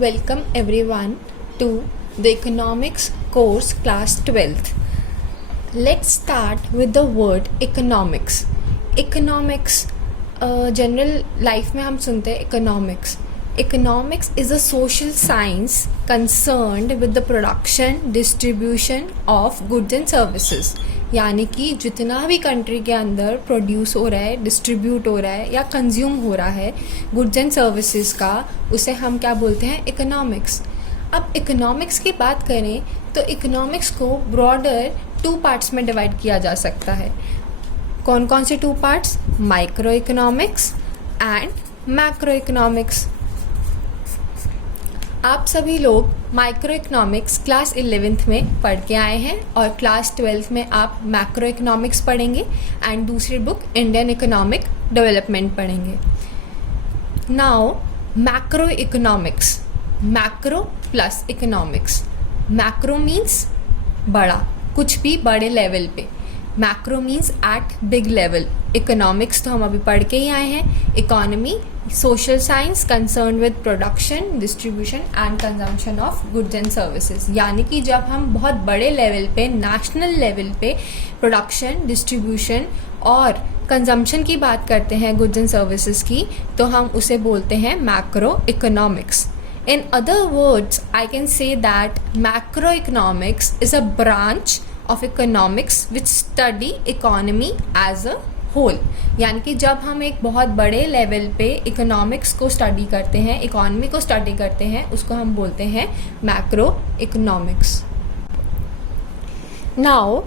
Welcome everyone to the economics course class 12th. Let's start with the word economics. Economics general life में हम सुनते हैं economics. Economics is a social science concerned with the production, distribution of goods and services. यानी कि जितना भी country के अंदर प्रोड्यूस हो रहा है, डिस्ट्रीब्यूट हो रहा है या कंज्यूम हो रहा है गुड्स एंड सर्विसेज का, उसे हम क्या बोलते हैं? इकोनॉमिक्स. अब इकोनॉमिक्स की बात करें तो इकोनॉमिक्स को ब्रॉडर 2 पार्ट्स में डिवाइड किया जा सकता है. कौन कौन से 2 parts? Micro economics and macro economics. आप सभी लोग माइक्रो इकोनॉमिक्स क्लास 11th में पढ़ के आए हैं और क्लास 12th में आप मैक्रो इकोनॉमिक्स पढ़ेंगे एंड दूसरी बुक इंडियन इकोनॉमिक डेवलपमेंट पढ़ेंगे. Now macro economics, macro plus economics. Macro means बड़ा, कुछ भी बड़े लेवल पे. Macro means at big level. Economics तो हम अभी पढ़ के ही आए हैं. Economy social science concern with production, distribution and consumption of goods and services. यानी कि जब हम बहुत बड़े लेवल पे, नेशनल लेवल पे प्रोडक्शन, डिस्ट्रीब्यूशन और कंजम्पशन की बात करते हैं गुड्स एंड सर्विसेज की, तो हम उसे बोलते हैं macro economics. In other words, I can say that macroeconomics is a branch of economics which study economy as a whole. यानी कि जब हम एक बहुत बड़े लेवल पे इकोनॉमिक्स को स्टडी करते हैं, इकोनॉमी को स्टडी करते हैं, उसको हम बोलते हैं macro economics. Now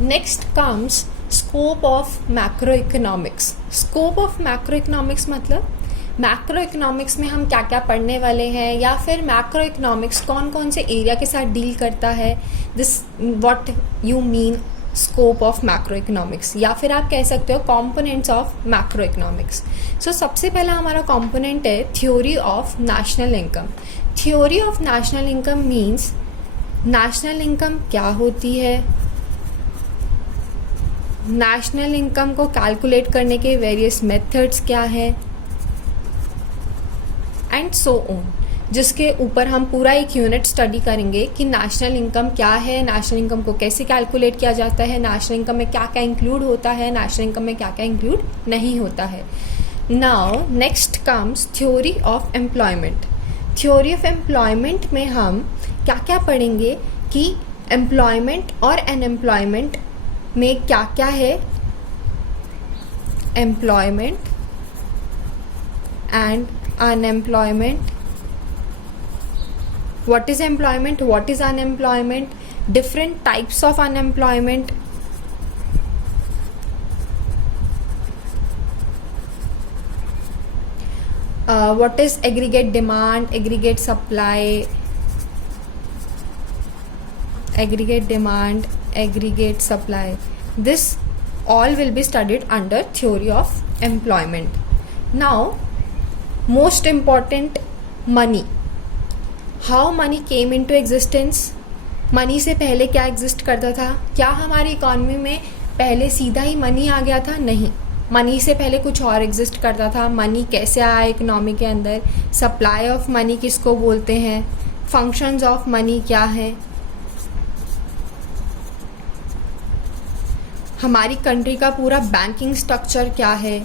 next comes scope of macro economics. Scope of macro economics मतलब मैक्रो इकोनॉमिक्स में हम क्या क्या पढ़ने वाले हैं, या फिर मैक्रो इकोनॉमिक्स कौन कौन से एरिया के साथ डील करता है. This what you mean scope of macro economics, या फिर आप कह सकते हो कंपोनेंट्स ऑफ मैक्रो इकोनॉमिक्स. सो सबसे पहला हमारा कंपोनेंट है theory of national income. Theory of national income means national income क्या होती है, नेशनल इनकम को कैलकुलेट करने के वेरियस मेथड्स क्या हैं एंड सो ऑन, जिसके ऊपर हम पूरा एक यूनिट स्टडी करेंगे कि नेशनल इनकम क्या है, नेशनल इनकम को कैसे कैलकुलेट किया जाता है, नेशनल इनकम में क्या क्या इंक्लूड होता है, नेशनल इनकम में क्या क्या इंक्लूड नहीं होता है. Now next comes theory of employment. Theory of employment में हम क्या क्या पढ़ेंगे कि एम्प्लॉयमेंट और अनएम्प्लॉयमेंट में क्या क्या है. Employment and unemployment. What is employment? What is unemployment? Different types of unemployment. What is aggregate demand, aggregate supply, aggregate demand, aggregate supply. This all will be studied under theory of employment. Now most important, money. How money came into existence. Money से पहले क्या exist करता था? क्या हमारी economy में पहले सीधा ही मनी आ गया था? नहीं, मनी से पहले कुछ और एग्जिस्ट करता था. मनी कैसे आया इकोनॉमी के अंदर, सप्लाई ऑफ मनी किसको बोलते हैं, फंक्शंस ऑफ मनी क्या है, हमारी कंट्री का पूरा बैंकिंग स्ट्रक्चर क्या है,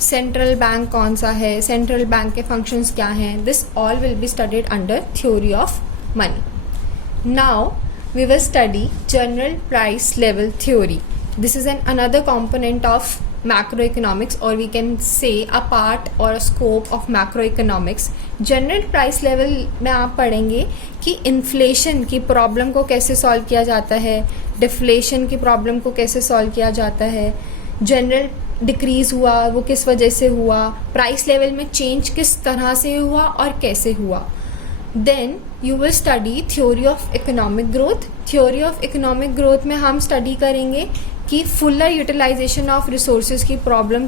सेंट्रल बैंक कौन सा है, सेंट्रल बैंक के फंक्शंस क्या हैं. This all will be studied under theory of money. Now we will study general price level theory. This is an another component of macro economics, और we can say a part और a scope of macro economics. General price level में आप पढ़ेंगे कि inflation की problem को कैसे solve किया जाता है, डिफ्लेशन की प्रॉब्लम को कैसे सॉल्व किया जाता है, जनरल डिक्रीज़ हुआ वो किस वजह से हुआ, प्राइस लेवल में चेंज किस तरह से हुआ और कैसे हुआ. Then you will study theory of economic growth. Theory of economic growth में हम स्टडी करेंगे कि फुलर यूटिलाइजेशन ऑफ रिसोर्सेज की प्रॉब्लम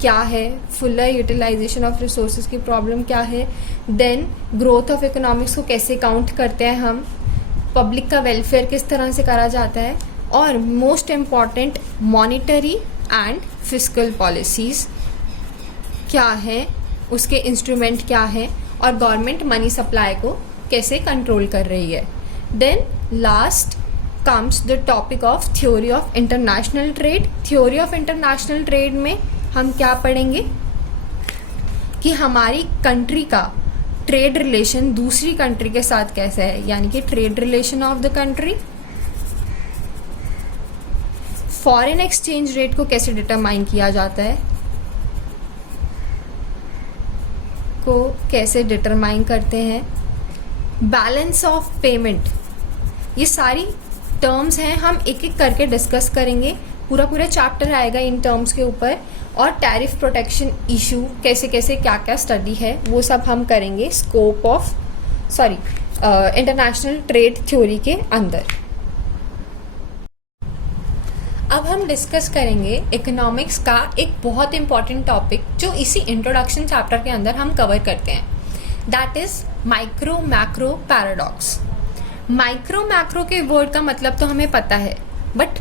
क्या है, फुलर यूटिलाइजेशन ऑफ रिसोर्सेज की प्रॉब्लम क्या है. देन ग्रोथ ऑफ इकोनॉमिक्स को कैसे काउंट करते हैं हम, पब्लिक का वेलफेयर किस तरह से करा जाता है, और most important monetary and fiscal policies क्या है, उसके इंस्ट्रूमेंट क्या है, और गवर्नमेंट मनी सप्लाई को कैसे कंट्रोल कर रही है। Then last comes the topic of theory of international trade. Theory of international trade में हम क्या पढ़ेंगे कि हमारी कंट्री का ट्रेड रिलेशन दूसरी कंट्री के साथ कैसा है, यानी कि trade relation of the country. Foreign exchange rate को कैसे डिटरमाइन किया जाता है, को कैसे डिटरमाइन करते हैं। बैलेंस ऑफ पेमेंट, ये सारी टर्म्स हैं, हम एक एक करके डिस्कस करेंगे। पूरा चैप्टर आएगा इन टर्म्स के ऊपर। और टैरिफ प्रोटेक्शन इशू कैसे कैसे क्या क्या स्टडी है वो सब हम करेंगे scope of international trade theory के अंदर। अब हम डिस्कस करेंगे इकोनॉमिक्स का एक बहुत इंपॉर्टेंट टॉपिक जो इसी इंट्रोडक्शन चैप्टर के अंदर हम कवर करते हैं, that is micro macro paradox. Micro macro के वर्ड का मतलब तो हमें पता है, बट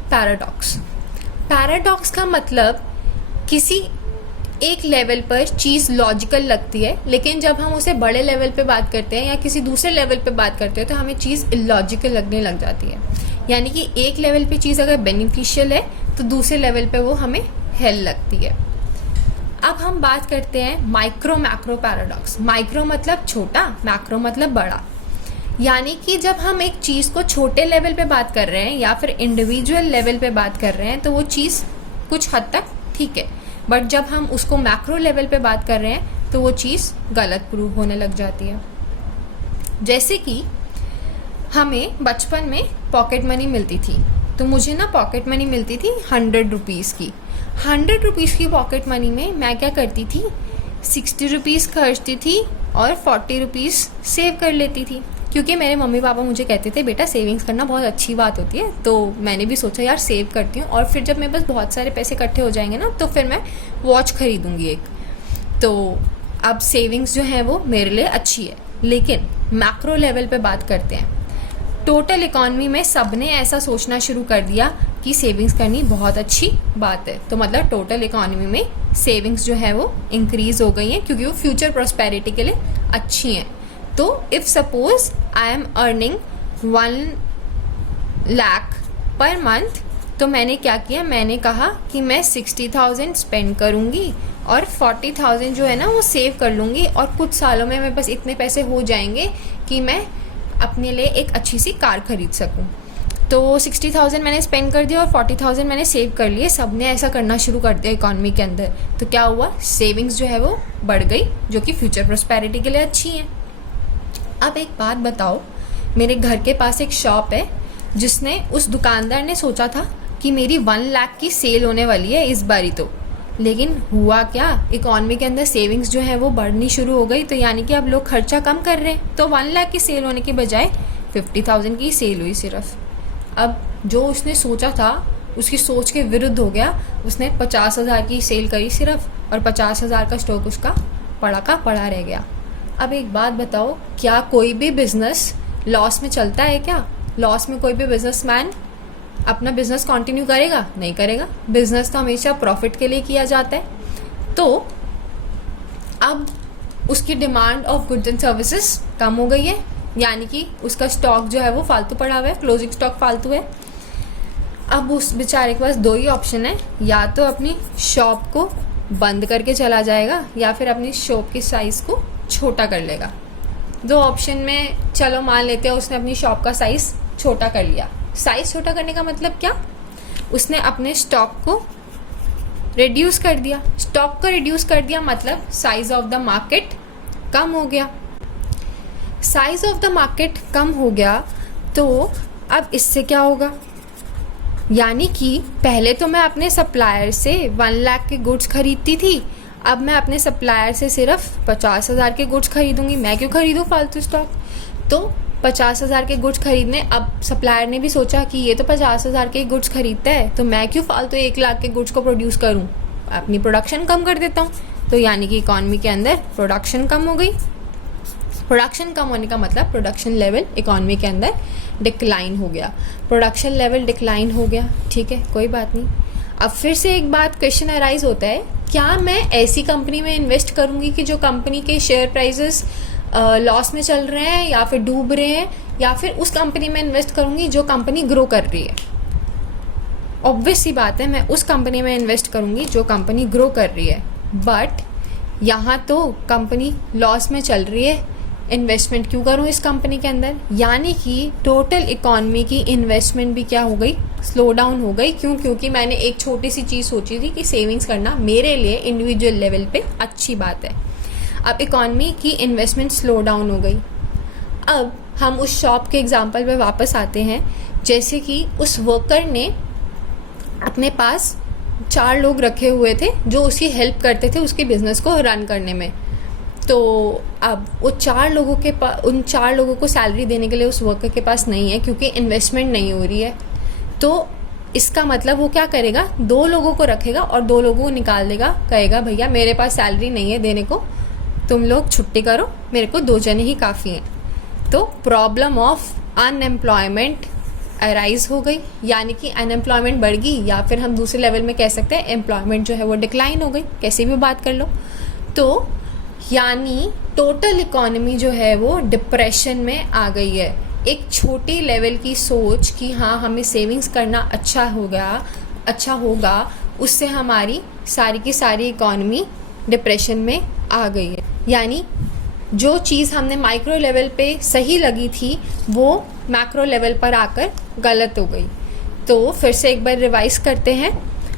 पैराडॉक्स का मतलब किसी एक लेवल पर चीज़ लॉजिकल लगती है, लेकिन जब हम उसे बड़े लेवल पे बात करते हैं या किसी दूसरे लेवल पे बात करते हैं तो हमें चीज़ इलॉजिकल लगने लग जाती है। यानी कि एक लेवल पे चीज़ अगर बेनिफिशियल है तो दूसरे लेवल पे वो हमें हेल लगती है। अब हम बात करते हैं माइक्रो मैक्रो पैराडॉक्स। माइक्रो मतलब छोटा, मैक्रो मतलब बड़ा। यानी कि जब हम एक चीज़ को छोटे लेवल पे बात कर रहे हैं या फिर इंडिविजुअल लेवल पे बात कर रहे हैं तो वो चीज़ कुछ हद तक ठीक है, बट जब हम उसको मैक्रो लेवल पे बात कर रहे हैं तो वो चीज़ गलत प्रूव होने लग जाती है। जैसे कि हमें बचपन में पॉकेट मनी मिलती थी, तो मुझे ना पॉकेट मनी मिलती थी 100 रुपीज़ की। 100 रुपीज़ की पॉकेट मनी में मैं क्या करती थी, 60 रुपीज़ खर्चती थी और 40 रुपीज़ सेव कर लेती थी, क्योंकि मेरे मम्मी पापा मुझे कहते थे बेटा सेविंग्स करना बहुत अच्छी बात होती है। तो मैंने भी सोचा यार सेव करती हूँ, और फिर जब मेरे पास बहुत सारे पैसे इकट्ठे हो जाएंगे ना तो फिर मैं वॉच खरीदूँगी एक। तो अब सेविंग्स जो है वो मेरे लिए अच्छी है। लेकिन मैक्रो लेवल पे बात करते हैं, टोटल इकॉनमी में सबने ऐसा सोचना शुरू कर दिया कि सेविंग्स करनी बहुत अच्छी बात है। तो मतलब टोटल इकॉनमी में सेविंग्स जो है वो इंक्रीज़ हो गई हैं क्योंकि वो फ्यूचर प्रॉस्पेरिटी के लिए अच्छी हैं। तो if suppose I am earning 1 lakh per month, तो मैंने क्या किया, मैंने कहा कि मैं 60,000 स्पेंड करूँगी और 40,000 जो है ना वो सेव कर लूँगी, और कुछ सालों में मेरे पास इतने पैसे हो जाएंगे कि मैं अपने लिए एक अच्छी सी कार खरीद सकूँ। तो 60,000 मैंने स्पेंड कर दिया और 40,000 मैंने सेव कर लिए। सब ने ऐसा करना शुरू कर दिया इकॉनमी के अंदर, तो क्या हुआ, सेविंग्स जो है वो बढ़ गई, जो कि फ्यूचर प्रॉस्पेरिटी के लिए अच्छी है। अब एक बात बताओ, मेरे घर के पास एक शॉप है जिसने, उस दुकानदार ने सोचा था कि मेरी 1 लाख की सेल होने वाली है इस बारी तो, लेकिन हुआ क्या, इकॉनमी के अंदर सेविंग्स जो है वो बढ़नी शुरू हो गई। तो यानी कि अब लोग खर्चा कम कर रहे हैं, तो 1 लाख की सेल होने के बजाय 50,000 की सेल हुई सिर्फ। अब जो उसने सोचा था उसकी सोच के विरुद्ध हो गया, उसने 50,000 की सेल करी सिर्फ, और 50,000 का स्टॉक उसका पड़ा का पड़ा रह गया। अब एक बात बताओ, क्या कोई भी बिजनेस लॉस में चलता है क्या? लॉस में कोई भी बिजनेसमैन अपना बिजनेस कंटिन्यू करेगा? नहीं करेगा। बिजनेस तो हमेशा प्रॉफिट के लिए किया जाता है। तो अब उसकी demand of goods and services कम हो गई है, यानी कि उसका स्टॉक जो है वो फालतू पड़ा हुआ है, क्लोजिंग स्टॉक फालतू है। अब उस बेचारे के पास 2 ही ऑप्शन है, या तो अपनी शॉप को बंद करके चला जाएगा या फिर अपनी शॉप की साइज़ को छोटा कर लेगा। 2 ऑप्शन में चलो मान लेते हैं उसने अपनी शॉप का साइज़ छोटा कर लिया। साइज़ छोटा करने का मतलब क्या, उसने अपने स्टॉक को रिड्यूस कर दिया। स्टॉक को रिड्यूस कर दिया मतलब साइज़ ऑफ द मार्केट कम हो गया। साइज़ ऑफ द मार्केट कम हो गया, तो अब इससे क्या होगा, यानी कि पहले तो मैं अपने सप्लायर से 1 लाख के गुड्स खरीदती थी, अब मैं अपने सप्लायर से सिर्फ 50,000 के गुड्स खरीदूंगी। मैं क्यों खरीदूँ फालतू स्टॉक? तो 50,000 के गुड्स खरीदने, अब सप्लायर ने भी सोचा कि ये तो 50,000 के गुड्स खरीदता है, तो मैं क्यों फालतू 1 लाख के गुड्स को प्रोड्यूस करूँ, अपनी प्रोडक्शन कम कर देता हूँ। तो यानी कि इकॉनमी के अंदर प्रोडक्शन कम हो गई। प्रोडक्शन कम होने का मतलब प्रोडक्शन लेवल इकॉनमी के अंदर डिक्लाइन हो गया। प्रोडक्शन लेवल डिक्लाइन हो गया, ठीक है, कोई बात नहीं। अब फिर से एक बात क्वेश्चन अराइज होता है, क्या मैं ऐसी कंपनी में इन्वेस्ट करूंगी कि जो कंपनी के शेयर प्राइसेस लॉस में चल रहे हैं या फिर डूब रहे हैं, या फिर उस कंपनी में इन्वेस्ट करूँगी जो कंपनी ग्रो कर रही है। ऑब्वियस सी बात है, मैं उस कंपनी में इन्वेस्ट करूँगी जो कंपनी ग्रो कर रही है। बट यहाँ तो कंपनी लॉस में चल रही है, इन्वेस्टमेंट क्यों करूँ इस कंपनी के अंदर? यानी कि टोटल इकॉनमी की इन्वेस्टमेंट भी क्या हो गई, स्लो डाउन हो गई। क्यों? क्योंकि मैंने एक छोटी सी चीज़ सोची थी कि सेविंग्स करना मेरे लिए इंडिविजुअल लेवल पे अच्छी बात है। अब इकॉनमी की इन्वेस्टमेंट स्लो डाउन हो गई। अब हम उस शॉप के एग्जांपल पे वापस आते हैं। जैसे कि उस वर्कर ने अपने पास 4 लोग रखे हुए थे जो उसकी हेल्प करते थे उसके बिजनेस को रन करने में। तो अब वो 4 लोगों के उन 4 लोगों को सैलरी देने के लिए उस वर्कर के पास नहीं है, क्योंकि इन्वेस्टमेंट नहीं हो रही है। तो इसका मतलब वो क्या करेगा, 2 लोगों को रखेगा और 2 लोगों को निकाल देगा, कहेगा भैया मेरे पास सैलरी नहीं है देने को, तुम लोग छुट्टी करो, मेरे को 2 जने ही काफ़ी हैं। तो प्रॉब्लम ऑफ अनएम्प्लॉयमेंट अराइज हो गई, यानी कि अनएम्प्लॉयमेंट बढ़ गई, या फिर हम दूसरे लेवल में कह सकते हैं एम्प्लॉयमेंट जो है वो डिक्लाइन हो गई, कैसे भी बात कर लो। तो यानी टोटल इकॉनमी जो है वो डिप्रेशन में आ गई है। एक छोटी लेवल की सोच कि हाँ हमें सेविंग्स करना अच्छा होगा, उससे हमारी सारी की सारी इकॉनमी डिप्रेशन में आ गई है। यानी जो चीज़ हमने माइक्रो लेवल पे सही लगी थी वो मैक्रो लेवल पर आकर गलत हो गई। तो फिर से एक बार रिवाइज करते हैं।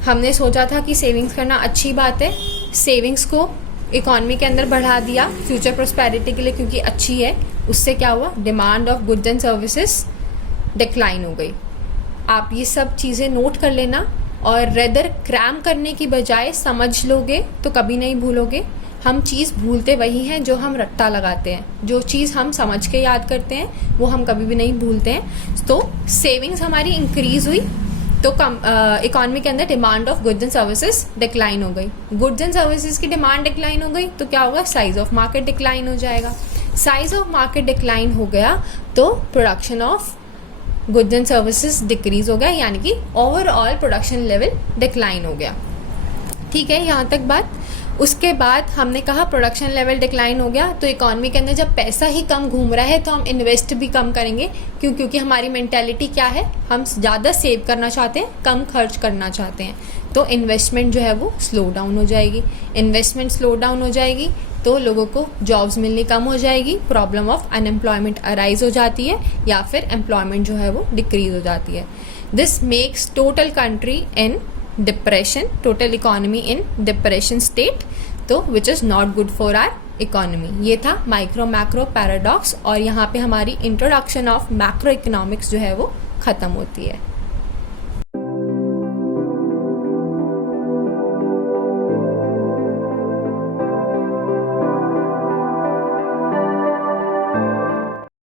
हमने सोचा था कि सेविंग्स करना अच्छी बात है, सेविंग्स को इकॉनमी के अंदर बढ़ा दिया फ्यूचर प्रोस्पेरिटी के लिए क्योंकि अच्छी है। उससे क्या हुआ, demand of goods and services decline हो गई। आप ये सब चीज़ें नोट कर लेना, और रेदर क्रैम करने की बजाय समझ लोगे तो कभी नहीं भूलोगे। हम चीज़ भूलते वही हैं जो हम रट्टा लगाते हैं। जो चीज़ हम समझ के याद करते हैं वो हम कभी भी नहीं भूलते हैं। तो सेविंग्स हमारी इंक्रीज हुई तो इकॉनमी के अंदर demand of goods and services decline हो गई। गुड्स एंड सर्विसेज की डिमांड डिक्लाइन हो गई तो क्या होगा, साइज ऑफ मार्केट डिक्लाइन हो जाएगा। साइज ऑफ मार्केट डिक्लाइन हो गया तो production of goods and services decrease हो गया, यानी कि ओवरऑल प्रोडक्शन लेवल डिक्लाइन हो गया। ठीक है, यहाँ तक बात। उसके बाद हमने कहा प्रोडक्शन लेवल डिक्लाइन हो गया तो इकॉनमी के अंदर जब पैसा ही कम घूम रहा है तो हम इन्वेस्ट भी कम करेंगे। क्यों? क्योंकि हमारी मेंटालिटी क्या है, हम ज़्यादा सेव करना चाहते हैं, कम खर्च करना चाहते हैं। तो इन्वेस्टमेंट जो है वो स्लो डाउन हो जाएगी। इन्वेस्टमेंट स्लो डाउन हो जाएगी तो लोगों को जॉब्स मिलनी कम हो जाएगी, प्रॉब्लम ऑफ अनएम्प्लॉयमेंट अराइज हो जाती है, या फिर एम्प्लॉयमेंट जो है वो डिक्रीज हो जाती है। This makes total country in depression, total economy in depression state, तो which is not good for our economy. ये था माइक्रो मैक्रो पैराडॉक्स, और यहाँ पे हमारी इंट्रोडक्शन ऑफ मैक्रो इकोनॉमिक्स जो है वो ख़त्म होती है।